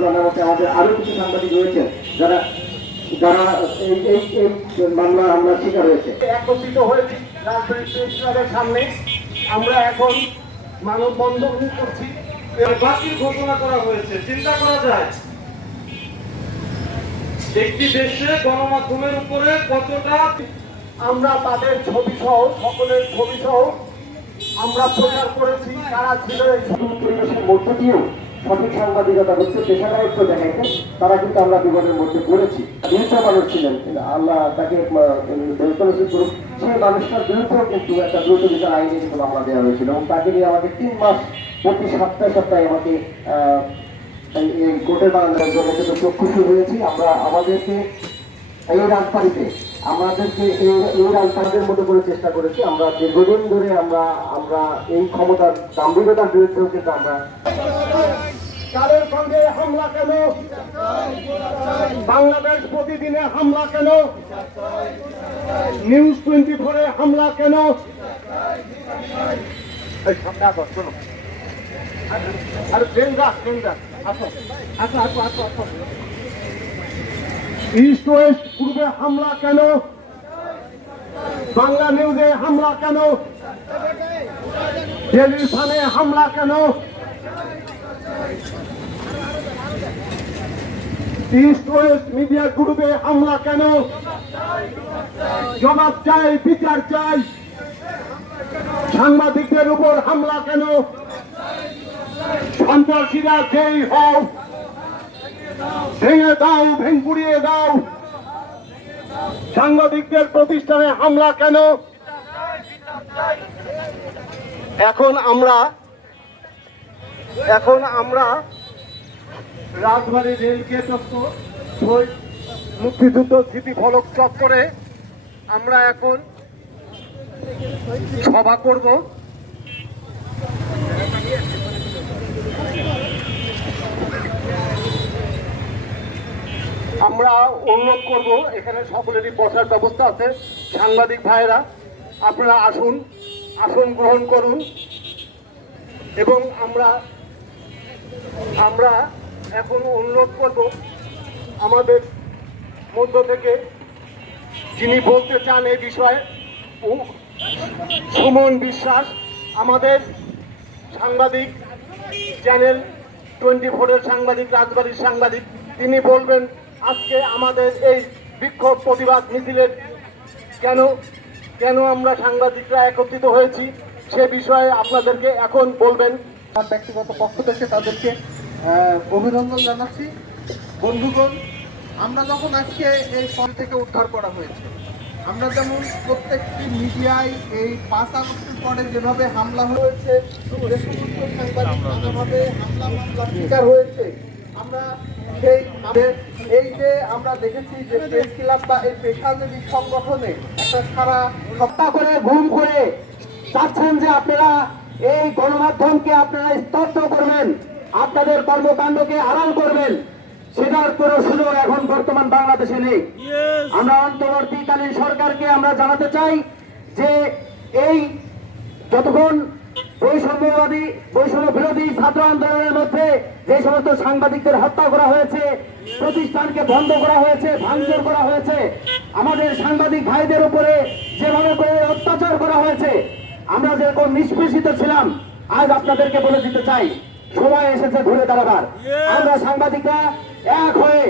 জানার মতে আমাদের আরও কিছু সাংবাদিক রয়েছে যারা যারা এই এই এই মামলা হামলার শিকার হয়েছে। একত্রিত হয়েছি রাজবাড়ী সামনে। আমরা এখন মানববন্ধন করছি। বাতিল ঘোষণা করা হয়েছে। চিন্তা করা যায় একটি দেশে গণমাধ্যমের উপরে কতটা আমরা তাদের ছবি সহ সকলের ছবি সহ আমরা প্রচার করেছি কারা ছিল এই মধ্য দিয়েও সঠিক সাংবাদিকতা হচ্ছে পেশাদারিত্ব দেখাইতে, তারা কিন্তু আমরা বিপদের মধ্যে পড়েছি। দুইটা মানুষ ছিলেন আল্লাহ তাকে সেই মানুষটার বিরুদ্ধেও কিন্তু একটা দ্রুত বিচার আইনে কিন্তু মামলা দেওয়া হয়েছিল। এবং তাকে নিয়ে আমাকে তিন মাস প্রতি সপ্তাহে সপ্তাহে আমাকে এই- কোর্টের বারান্দার জন্য কিন্তু চক্ষুষী হয়েছি। আমরা আমাদেরকে এই রাজবাড়িতে আমাদেরকে এই এই মতো করে চেষ্টা করেছি। আমরা দীর্ঘদিন ধরে আমরা আমরা এই ক্ষমতার গাম্ভীর্যতার বিরুদ্ধেও কিন্তু আমরা কালের সঙ্গে হামলা কেন? বাংলাদেশ প্রতিদিনে হামলা কেন? নিউজ টোয়েন্টি ফোরে হামলা কেন। ট্রেন রাখ ট্রেন রাখ আসো। আসো আসো আসো আসো। ইস্ট ওয়েস্ট পূর্বে হামলা কেন? বাংলা নিউজে হামলা কেন? টেলিভিশনে হামলা কেন? ইস্ট ওয়েস্ট মিডিয়া গ্রুপে হামলা কেন? জবাব চাই, বিচার চাই। সাংবাদিকদের উপর হামলা কেন? সন্ত্রাসীরা যেই হও ভেঙে দাও ভেঙপুড়িয়ে দাও। সাংবাদিকদের প্রতিষ্ঠানে হামলা কেন? এখন আমরা এখন আমরা রাজবাড়ী রেল গেটস্থ শহীদ মুক্তিযুদ্ধ স্মৃতি ফলক চত্বরে আমরা এখন সভা করব। আমরা অনুরোধ করব, এখানে সকলেরই বসার ব্যবস্থা আছে। সাংবাদিক ভাইয়েরা, আপনারা আসুন, আসন গ্রহণ করুন। এবং আমরা আমরা এখন অনুরোধ করব, আমাদের মধ্য থেকে যিনি বলতে চান এই বিষয়ে সুমন বিশ্বাস, আমাদের সাংবাদিক চ্যানেল টোয়েন্টি ফোরের সাংবাদিক, রাজবাড়ির সাংবাদিক, তিনি বলবেন আজকে আমাদের এই বিক্ষোভ প্রতিবাদ মিছিলের কেন কেন আমরা সাংবাদিকরা একত্রিত হয়েছি সে বিষয়ে আপনাদেরকে এখন বলবেন। আমার ব্যক্তিগত পক্ষ থেকে তাদেরকে অভিনন্দন জানাচ্ছি। বন্ধুগণ, আমরা যখন আজকে এই ফল থেকে উদ্ধার করা হয়েছে, আমরা যেমন প্রত্যেকটি মিডিয়ায় এই পাঁচ আগস্টের পরে যেভাবে হামলা হয়েছে হামলা হয়েছে আমরা সেই এই যে আমরা দেখেছি যে প্রেস ক্লাব বা এই পেশাজীবী সংগঠনে একটা সারা হত্যা করে গুম করে চাচ্ছেন যে আপনারা এই গণমাধ্যমকে আপনারা স্তব্ধ করবেন আপনাদের কর্মকাণ্ডকে আড়াল করবেন সেটার কোনো সুযোগ এখন বর্তমান বাংলাদেশে নেই। আমরা অন্তর্বর্তীকালীন সরকারকে আমরা জানাতে চাই যে এই যতক্ষণ বৈষম্যবাদী বৈষম্য বিরোধী ছাত্র আন্দোলনের মধ্যে যে সমস্ত সাংবাদিকদের হত্যা করা হয়েছে প্রতিষ্ঠানকে বন্ধ করা হয়েছে ভাঙচুর করা হয়েছে আমাদের সাংবাদিক ভাইদের উপরে যেভাবে করে অত্যাচার করা হয়েছে আমরা যেরকম নিষ্পেষিত ছিলাম আজ আপনাদেরকে বলে দিতে চাই সময় এসেছে ঘুরে দাঁড়াবার। আমরা সাংবাদিকরা এক হয়ে